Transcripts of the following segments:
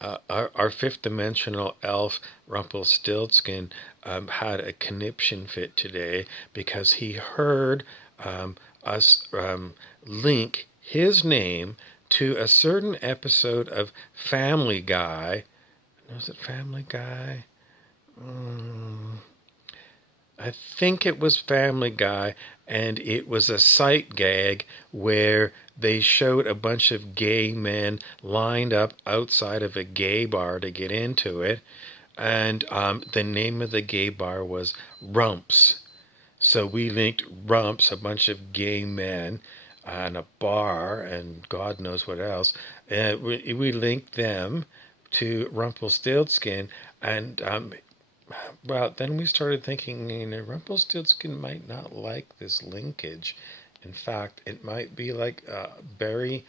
our fifth dimensional elf Rumpelstiltskin had a conniption fit today because he heard us link his name to a certain episode of Family Guy. Was it Family Guy? I think it was Family Guy, and it was a sight gag where they showed a bunch of gay men lined up outside of a gay bar to get into it, and the name of the gay bar was Rumps. So we linked Rumps, a bunch of gay men, and a bar, and God knows what else. We linked them to Rumpelstiltskin, and well, then we started thinking, Rumpelstiltskin might not like this linkage. In fact, it might be like Barry.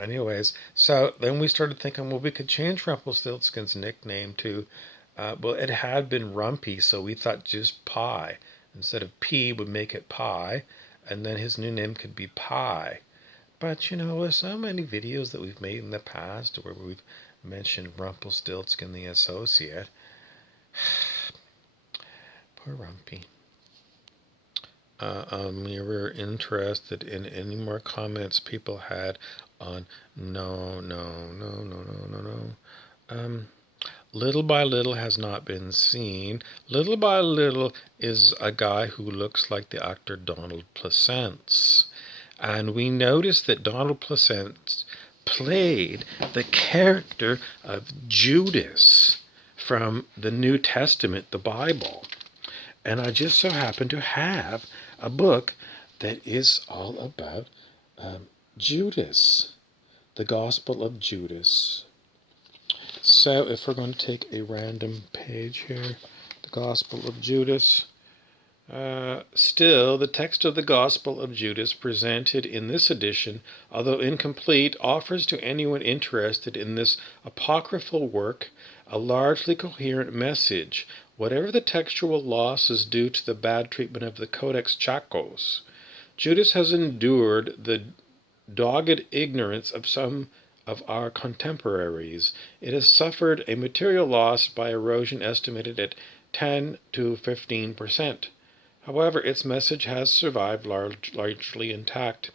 Anyways, so then we started thinking, well, we could change Rumpelstiltskin's nickname to, well, it had been Rumpy, so we thought just Pie. Instead of P would make it Pie, and then his new name could be Pie. But with so many videos that we've made in the past where we've mentioned Rumpelstiltskin the associate, poor Rumpy. You were interested in any more comments people had on no. Little by Little has not been seen. Little by Little is a guy who looks like the actor Donald Pleasence. And we noticed that Donald Pleasence played the character of Judas from the New Testament, the Bible. And I just so happen to have a book that is all about Judas, the Gospel of Judas. So if we're going to take a random page here, the Gospel of Judas. Still, the text of the Gospel of Judas presented in this edition, although incomplete, offers to anyone interested in this apocryphal work a largely coherent message, whatever the textual losses due to the bad treatment of the Codex Chacos. Judas has endured the dogged ignorance of some of our contemporaries. It has suffered a material loss by erosion estimated at 10 to 15%. However, its message has survived largely intact.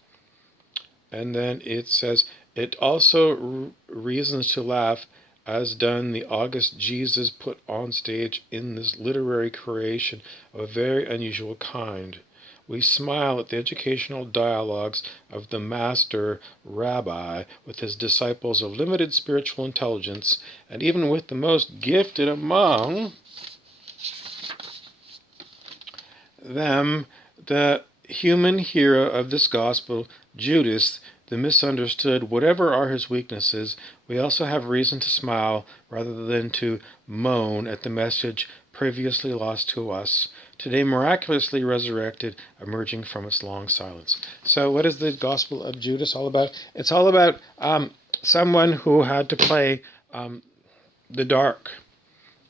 And then it says, it also reasons to laugh, as done the august Jesus put on stage in this literary creation of a very unusual kind. We smile at the educational dialogues of the master rabbi with his disciples of limited spiritual intelligence, and even with the most gifted among them, the human hero of this gospel, Judas, the misunderstood. Whatever are his weaknesses, we also have reason to smile rather than to moan at the message previously lost to us, today miraculously resurrected, emerging from its long silence. So what is the Gospel of Judas all about? It's all about someone who had to play the dark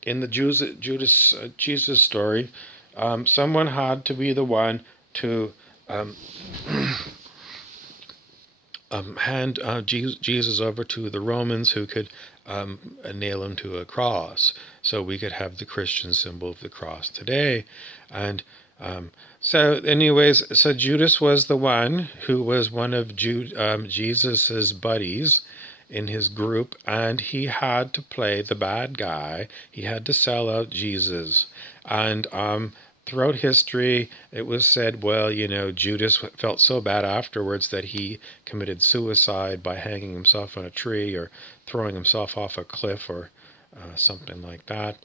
in the Jesus story. Someone had to be the one to hand Jesus over to the Romans, who could nail him to a cross, so we could have the Christian symbol of the cross today. And so Judas was the one who was one of Jesus's buddies in his group, and he had to play the bad guy. He had to sell out Jesus. And throughout history, it was said, well, Judas felt so bad afterwards that he committed suicide by hanging himself on a tree or throwing himself off a cliff or something like that.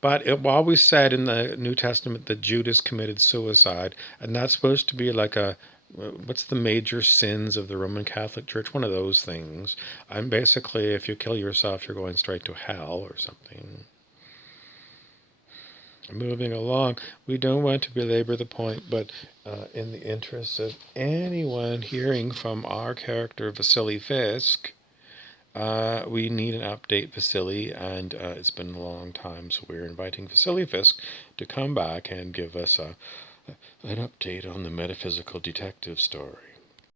But it always said in the New Testament that Judas committed suicide, and that's supposed to be like what's the major sins of the Roman Catholic Church? One of those things. And basically, if you kill yourself, you're going straight to hell or something. Moving along, we don't want to belabor the point, but in the interest of anyone hearing from our character Vasily Fisk, we need an update, Vasily, and it's been a long time, so we're inviting Vasily Fisk to come back and give us an update on the metaphysical detective story.